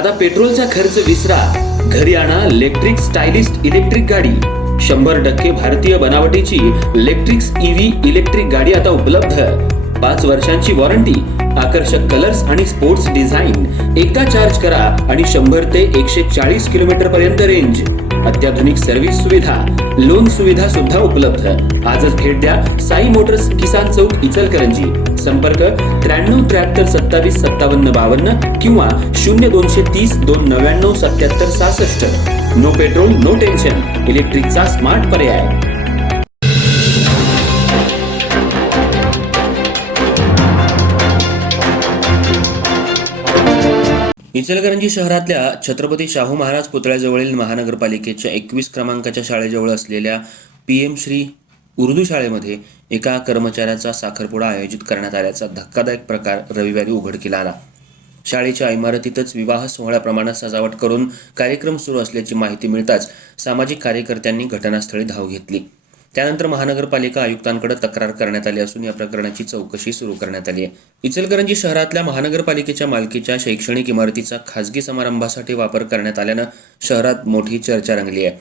आता पेट्रोलचा खर्च विसरा, घरी आणा इलेक्ट्रिक स्टायलिस्ट इलेक्ट्रिक गाडी. 100% भारतीय बनावटीची इलेक्ट्रिक्स ईव्ही इलेक्ट्रिक गाडी आता उपलब्ध. 5 वर्षांची वॉरंटी, आकर्षक कलर्स आणि स्पोर्ट्स डिझाईन. एकदा चार्ज करा आणि 100 ते 140 किलोमीटर पर्यंत रेंज. अत्याधुनिक सर्व्हिस सुविधा, लोन सुविधा सुद्धा उपलब्ध. आजच भेट द्या साई मोटर्स, किसान चौक, इचलकरंजी. संपर्क 93 73 27 57 52 किंवा 0230 299 77 66. नो पेट्रोल नो टेन्शन, इलेक्ट्रिकचा स्मार्ट पर्याय. इचलकरंजी शहरातल्या छत्रपती शाहू महाराज पुतळ्याजवळील महानगरपालिकेच्या 21 क्रमांकाच्या शाळेजवळ असलेल्या PM श्री उर्दू शाळेमध्ये एका कर्मचाऱ्याचा साखरपुडा आयोजित करण्यात आल्याचा धक्कादायक प्रकार रविवारी उघडकीला आला. शाळेच्या इमारतीतच विवाह सोहळ्याप्रमाणे सजावट करून कार्यक्रम सुरू असल्याची माहिती मिळताच सामाजिक कार्यकर्त्यांनी घटनास्थळी धाव घेतली. त्यानंतर महानगरपालिका आयुक्तांकडे तक्रार करण्यात आली असून या प्रकरणाची चौकशी सुरू करण्यात आली आहे. इचलकरंजी शहरातल्या महानगरपालिकेच्या मालकीच्या शैक्षणिक इमारतीचा खासगी समारंभासाठी वापर करण्यात आल्यानं शहरात मोठी चर्चा रंगली आहे.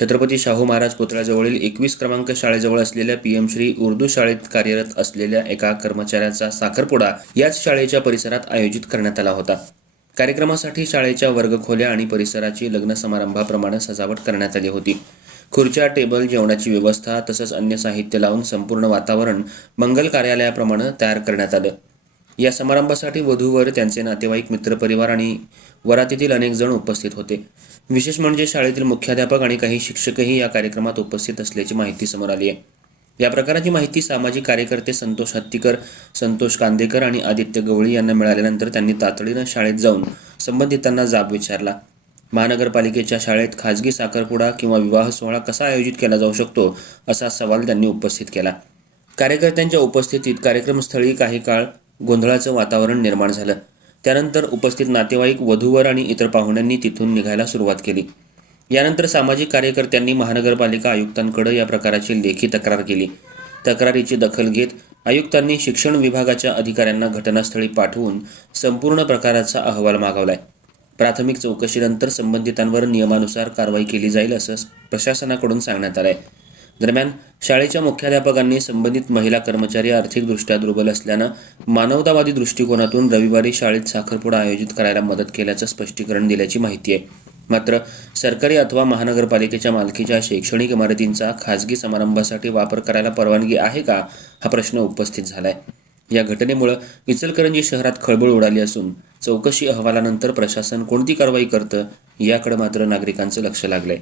छत्रपती शाहू महाराज पुतळ्याजवळील 21 क्रमांक शाळेजवळ असलेल्या PM श्री उर्दू शाळेत कार्यरत असलेल्या एका कर्मचाऱ्याचा साखरपुडा याच शाळेच्या परिसरात आयोजित करण्यात आला होता. कार्यक्रमासाठी शाळेच्या वर्गखोल्या आणि परिसराची लग्न समारंभाप्रमाणे सजावट करण्यात आली होती. खुर्च्या, टेबल, जेवणाची व्यवस्था तसंच अन्य साहित्य लावून संपूर्ण वातावरण मंगल कार्यालयाप्रमाणे तयार करण्यात आलं. या समारंभासाठी वधूवर, त्यांचे नातेवाईक, मित्रपरिवार आणि वरातीतील अनेक जण उपस्थित होते. विशेष म्हणजे शाळेतील मुख्याध्यापक आणि काही शिक्षकही या कार्यक्रमात उपस्थित असल्याची माहिती समोर आली आहे. या प्रकाराची माहिती सामाजिक कार्यकर्ते संतोष हत्तीकर, संतोष कांदेकर आणि आदित्य गवळी यांना मिळाल्यानंतर त्यांनी तातडीनं शाळेत जाऊन संबंधितांना जाब विचारला. महानगरपालिकेच्या शाळेत खाजगी साखरपुडा किंवा विवाह सोहळा कसा आयोजित केला जाऊ शकतो, असा सवाल त्यांनी उपस्थित केला. कार्यकर्त्यांच्या उपस्थितीत कार्यक्रमस्थळी काही काळ गोंधळाचं वातावरण निर्माण झालं. त्यानंतर उपस्थित नातेवाईक, वधूवर आणि इतर पाहुण्यांनी तिथून निघायला सुरुवात केली. यानंतर सामाजिक कार्यकर्त्यांनी महानगरपालिका आयुक्तांकडे या प्रकाराची लेखी तक्रार केली. तक्रारीची दखल घेत आयुक्तांनी शिक्षण विभागाच्या अधिकाऱ्यांना घटनास्थळी पाठवून संपूर्ण प्रकाराचा अहवाल मागवलाय. प्राथमिक चौकशीनंतर संबंधितांवर नियमानुसार कारवाई केली जाईल असं प्रशासनाकडून सांगण्यात आलंय. दरम्यान शाळेच्या मुख्याध्यापकांनी संबंधित महिला कर्मचारी आर्थिकदृष्ट्या दुर्बल असल्यानं मानवतावादी दृष्टिकोनातून रविवारी शाळेत साखरपुडा आयोजित करायला मदत केल्याचं स्पष्टीकरण दिल्याची माहिती आहे. मात्र सरकारी अथवा महानगरपालिकेच्या मालकीच्या शैक्षणिक इमारतींचा खाजगी समारंभासाठी वापर करायला परवानगी आहे का, हा प्रश्न उपस्थित झालाय. या घटनेमुळे इचलकरंजी शहरात खळबळ उडाली असून चौकशी अहवालानंतर प्रशासन कोणती कारवाई करतं याकडे मात्र नागरिकांचं लक्ष लागलंय.